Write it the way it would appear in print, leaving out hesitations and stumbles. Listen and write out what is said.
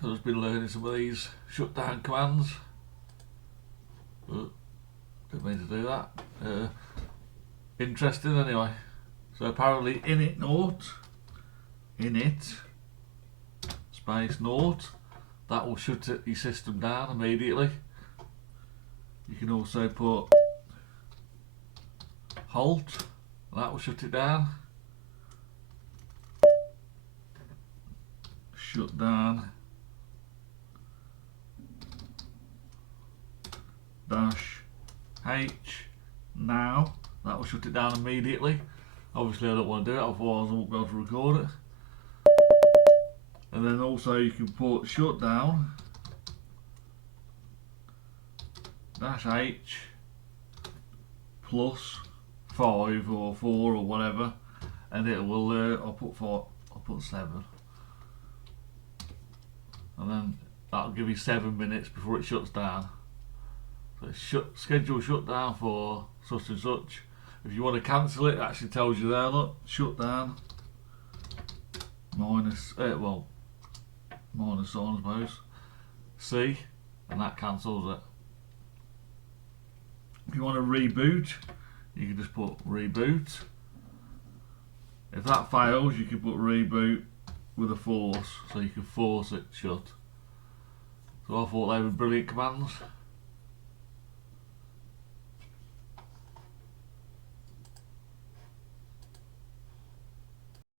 So I've just been learning some of these shutdown commands. Didn't mean to do that. Interesting anyway. So apparently init space naught, that will shut your system down immediately. You can also put halt, that will shut it down. Shutdown dash H now, that will shut it down immediately. Obviously I don't want to do it, otherwise I won't be able to record it. And then also you can put shutdown dash H plus 5 or 4 or whatever, and it will I'll put 7, and then that'll give you 7 minutes before it shuts down. So schedule shutdown for such and such. If you want to cancel it, it actually tells you there, look, shutdown minus minus sign, I suppose, C, and that cancels it. If you want to reboot, you can just put reboot. If that fails, you can put reboot with a force, so you can force it shut. So I thought they were brilliant commands.